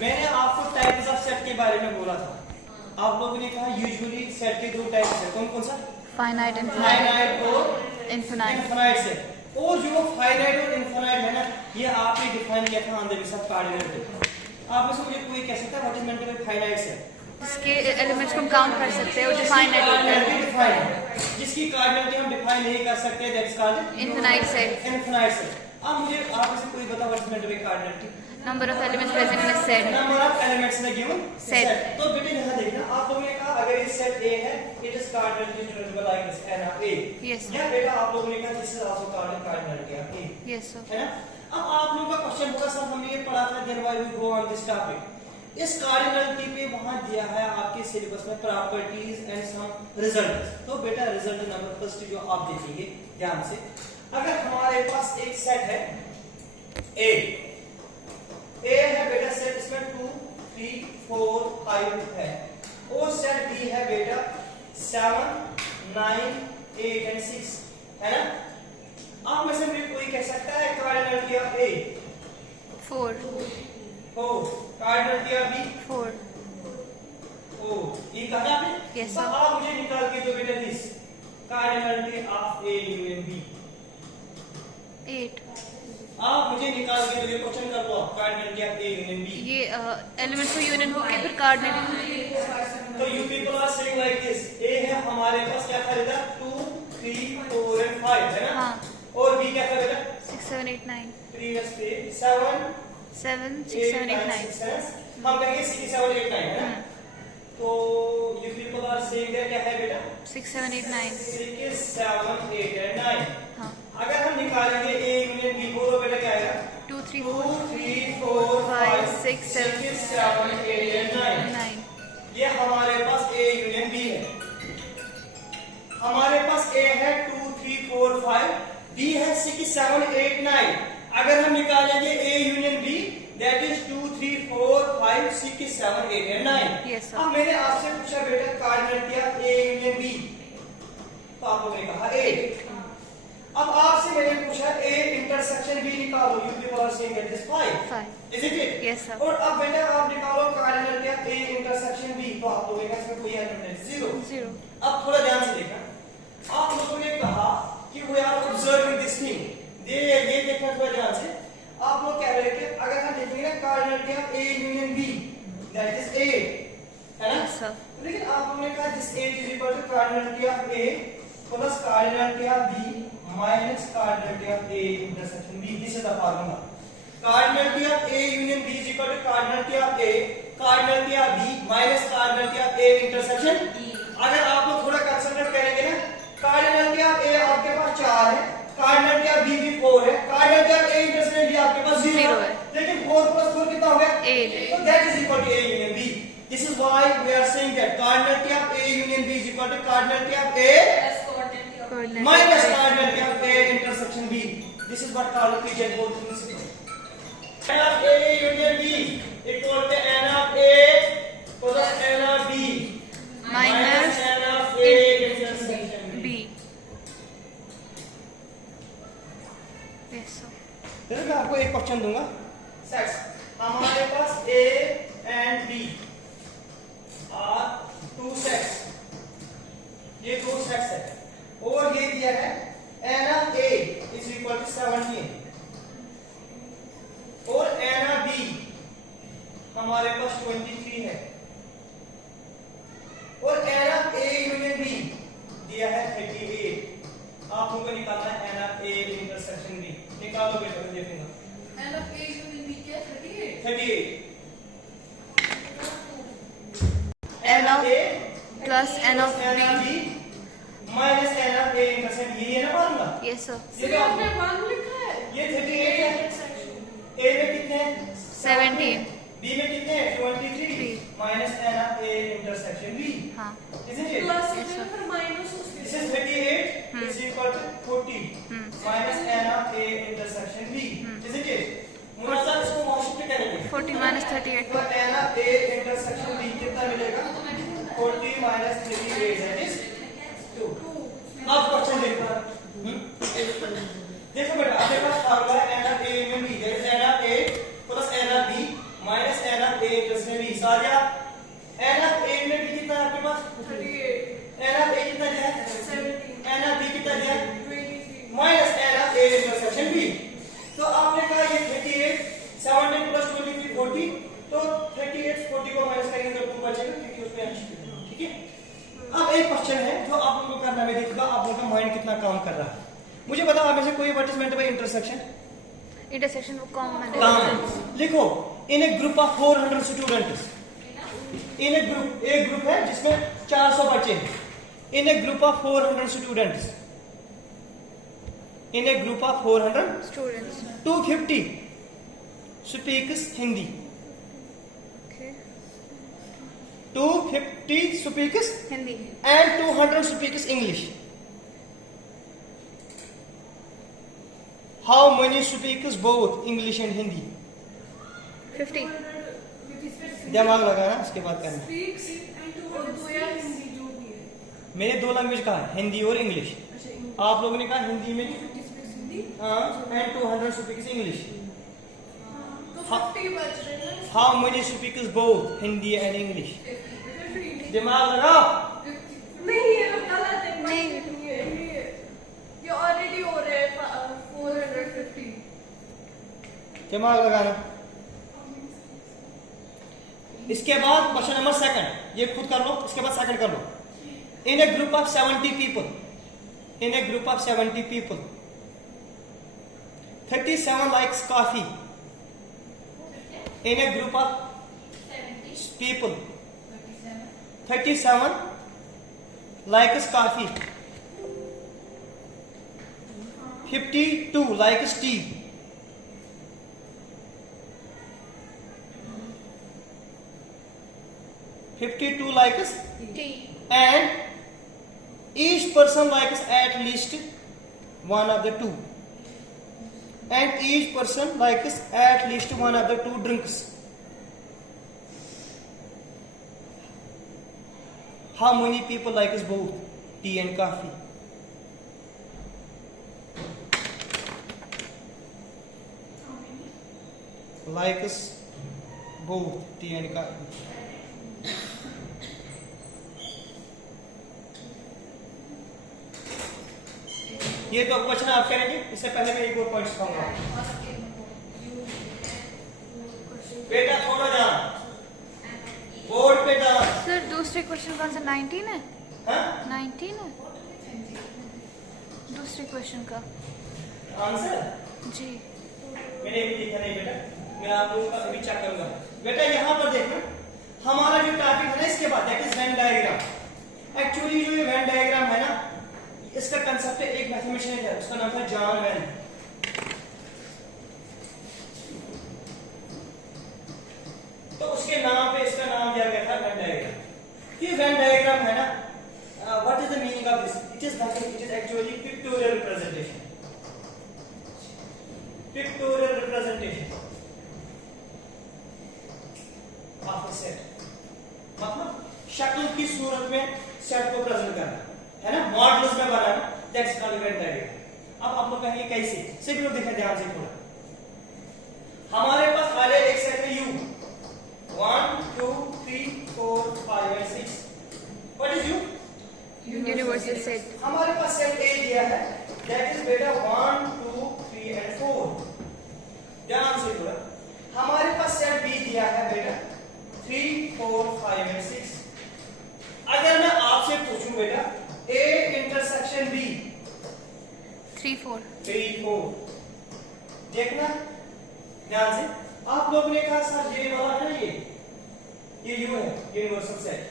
मैंने आपको types of set के बारे में बोला था। आप लोगों ने कहा यूजुअली सेट के दो टाइप्स है, कौन कौन सा? फाइनाइट फाइनाइट और इनफिनाइट। Infinite set. और जो फाइनाइट और इनफिनाइट है ना, ये आपने डिफाइन किया था on the basis of cardinal table. आप में से मुझे कोई कह सकता है what is meant bye finite set? इसके एलिमेंट्स को हम काउंट कर सकते हैं, वो डिफाइनाइट होता है। जिसकी कार्डिनलिटी हम डिफाइन नहीं कर सकते, that is called infinite set. Infinite set. अब मुझे आप में से कोई बता what is meant bye cardinality? Number of elements present in a set. Number of elements in a given set. तो बेटे यहां देखना, आप लोगों ने कहा अगर ये सेट A है, it is cardinality differential like this n of A। Yes या बेटा आप लोगों ने कहा this is also cardinality of A, yes sir. है ना? अब आप लोगों का क्वेश्चन होगा सर हमने ये पढ़ा था, then why we go on this topic. इस कार्डिनलिटी पे वहां दिया है आपके सिलेबस में प्रॉपर्टीज एंड सम रिजल्ट्स। तो बेटा रिजल्ट नंबर फर्स्ट जो आप देखेंगे ध्यान से, अगर हमारे पास एक सेट है A है बेटा सेट, इसमें 2 3 4 5 है, और सेट B है बेटा 7 9 8 एंड 6, है ना? आप में से मुझे कोई कह सकता है cardinality of A 4 cardinality of B 4। ये कहा आपने? Yes, तो sir. आप मुझे निकाल के दो बेटा this cardinality of A union B। 8। आप मुझे निकाल के दो, ये क्वेश्चन कर लो, cardinality of A union B। ये एलिमेंट्स को यूनियन होके फिर कार्डिनल। तो you people are saying like this, A है हमारे पास क्या था बेटा 2 3 4 एंड 5, है ना? हाँ। और B क्या था बेटा 6 7 8 9 प्रीवियस पे 7 7 6 7 8 9। हम कहेंगे 6 7 8 9, है ना? तो you people are saying that क्या है बेटा 6 7 8 9। 6 7 8 एंड 9। हाँ। अगर हम निकालेंगे A यूनियन B, बोलो बेटा क्या आएगा 2 3 2 4 3 4 5 5 6 7 7 8 एंड 9। 9। ये हमारे पास A यूनियन B है। हमारे पास A है 2 3 4 5, B है 6 7 8 9। अगर हम निकालेंगे A union B, that is 2 3 4 5 6 7 8 and 9। Yes, sir. अब मैंने आपसे पूछा बेटा cardinality of A union B, तो आप लोगों ने कहा A। अब आपसे मैंने पूछा A इंटरसेक्शन B निकालो, you people are saying that is 5, 5। Is it? Yes, sir. और अब बेटा आप निकालो cardinality of A intersection B, तो आप लोगों ने कहा इसमें कोई एलिमेंट नहीं, 0। 0। अब थोड़ा ध्यान से देखना, आप लोगों ने कहा कि we are observing this thing, ये देखना थोड़ा ध्यान से। आप लोग कह रहे हैं कि अगर हम देखेंगे ना cardinality of A union B, that is 8, है ना? Yes, sir. लेकिन आप लोगों ने कहा this 8 is equal to cardinality of A plus cardinality of B minus cardinality of A intersection B। This is the formula. Cardinality of A union B is equal to cardinality of A cardinality of B minus cardinality of A intersection. अगर आप लोग थोड़ा concentrate करेंगे ना, cardinality of A आपके पास 4 है, cardinality of B भी 4 है, कार्डिनलिटी ऑफ A इंटरसेक्शन भी आपके पास 0 है, लेकिन 4 प्लस 4 कितना हो गया 8। So that is equal to A union B. This is why we are saying that cardinality of A union B is equal to cardinality of A minus cardinality of A intersection B. This is what called Piaget principle. N of A union B equal to N of A plus N of B Minus N of A intersection B. B। Yes, sir. फिर मैं आपको एक question दूंगा, sets हमारे पास A and B are 2 sets, ये 2 sets है, और ये दिया है n of A is equal to 17 और n of B हमारे पास 23 है, और n of A union B दिया है 38। आप लोगों को निकालना है n of A intersection B। निकालो बेटा, मैं देखूंगा। N of A union B क्या 38? 38 N of A plus N of B। Minus n of A intersection, ये है ना फार्मूला? Yes, sir. ये तो आपने 1 लिखा है। ये 38 है, A में कितने हैं 17। B में कितने हैं 23 3। Minus n of A intersection B, हाँ। isn't it? Plus Yes, sir. फिर माइनस उसके। This is 38 is equal to 40 minus n of A intersection B, isn't it? मुनासा इसको मल्टीप्लाई करेंगे, 40 minus 38। तो n of A intersection B कितना मिलेगा 40 minus 38 that is 2। अब question देखो, देखो बेटा आपके पास formula n of A union B, that is n of A plus n of B minus n of A मुझे बताओ आप में से कोई what is meant by intersection? Intersection वो कॉमन है। कॉमन। लिखो in a group of 400 students, in a group, एक ग्रुप है जिसमें 400 बच्चे हैं। In a group of 400 students, in a group of 400 students. 250 speaks Hindi, okay. 250 speaks Hindi. and 200 speaks English. How many speaks both English and Hindi? 50। दिमाग लगाना, उसके बाद करना। Speaks उर्दू या हिंदी जो भी है। मैंने दो लैंग्वेज कहा, हिंदी और इंग्लिश। अच्छा, इंग्लिश। आप लोगों ने कहा हिंदी में 50 speaks हिंदी। हाँ, and 200 speaks English. तो 50 बच रहे हैं। How many speaks both Hindi and English? 50। दिमाग लगाओ। नहीं ये लोग गलत है। नहीं। ये ऑलरेडी हो रहा है 450। दिमाग लगाना। इसके बाद क्वेश्चन नंबर सेकंड, ये खुद कर लो, इसके बाद सेकंड कर लो। In a group of 70 people, in a group of 70 people, 37 likes coffee. In a group of people, 37 likes coffee, 52 likes tea, 52 likes, T. and each person likes at least one of the two, and each person likes at least one of the two drinks. How many people likes both tea and coffee? Likes both tea and coffee. ये तो question आप करेंगे, इससे पहले मैं एक और point सिखाऊंगा। बेटा थोड़ा ध्यान, बोर्ड पे ध्यान। सर दूसरे क्वेश्चन कौन सा 19 है? हाँ? 19 है दूसरे क्वेश्चन का आंसर जी। मैंने अभी लिखा नहीं बेटा, मैं आप लोगों का अभी चेक करूंगा। बेटा यहाँ पर देखना, हमारा जो टॉपिक है ना इसके बाद that is Venn diagram. Actually जो ये वेन डायग्राम है ना, इसका कंसेप्ट है, एक मैथमेटिशियन है, उसका नाम था जॉन वेन। तो उसके नाम पे इसका नाम दिया गया था वेन डायग्राम। ये वेन डायग्राम है ना, what is the meaning of this? It is actually pictorial representation, pictorial representation of a set. मतलब शक्ल की सूरत में सेट को प्रेजेंट करना है ना, मॉडल्स में बनाना, दैट्स कॉल्ड वेन डायग्राम। अब आप लोग कहेंगे कैसे? सभी लोग देखें ध्यान से थोड़ा। हमारे पास पहले एक सेट है U, 1 2 3 4 5 and 6। What is U? Universal set. हमारे पास सेट A दिया है, दैट इज बेटा 1 2 3 and 4। ध्यान से थोड़ा। हमारे पास सेट B दिया है बेटा 3 4 5 and 6। अगर मैं आपसे पूछूं बेटा A इंटरसेक्शन B 3 4 3 4, देखना ध्यान से। आप लोगों ने कहा सर ये वाला है ना, ये U है, यूनिवर्सल सेट,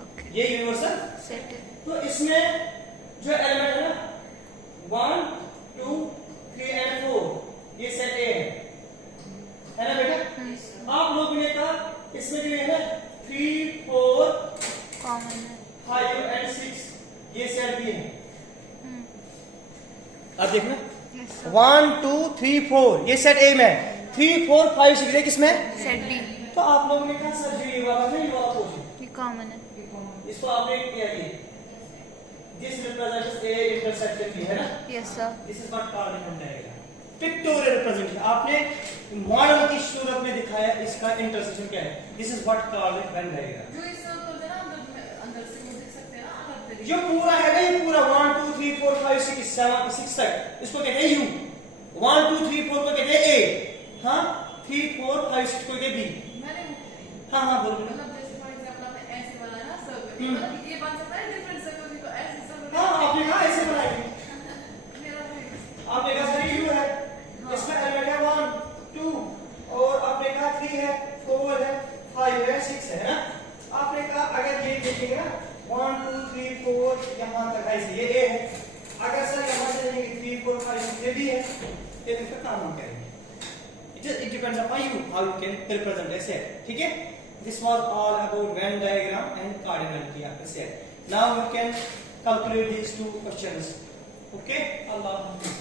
ओके ये यूनिवर्सल। सेट है। तो इसमें जो एलिमेंट है ना 1 2 3 and 4, ये सेट A है ना बेटा। आप लोगों ने कहा इसमें जो है ना 3 4 कॉमन है। 5 and 6, ये सेट B है। अब देखना यस सर। 1 2 3 4, ये सेट A में, 3 4 5 6 है किसमें? Set B. तो आप लोगों ने कहा सर जो ये वाला है, ये वाला पोर्शन, ये कॉमन है। इसको आपने क्या किया? This represents A intersection B है ना। Yes sir. This is what called Venn diagram, pictorial representation. आपने मॉडल की सूरत में दिखाया इसका इंटरसेक्शन क्या है। This is what called Venn diagram. जो इस सर्कल है ना अंदर से वो देख सकते हैं ना अलग तरीके जो पूरा है ना, ये पूरा 1 2 3 4 5 6 7 6 तक, इसको कहते हैं U। 1 2 3 4 को कहते हैं A, हाँ 3 4 5 6 को कहते हैं B। मैंने हाँ हाँ बोलो। मतलब जैसे फॉर एग्जांपल आपने ऐसे वाला ना सर्कल, मतलब ये बन सकता है डिफरेंट सर्कल भी, तो ऐसे सर्कल। हाँ आपने कहा ऐसे बनाएंगे। मेरा रेडी है, ये इसका काम हम करेंगे। It depends upon you how you can represent a set, ठीक है। This was all about Venn diagram and cardinality of A set. Now you can calculate these two questions, okay? Allah Hafiz.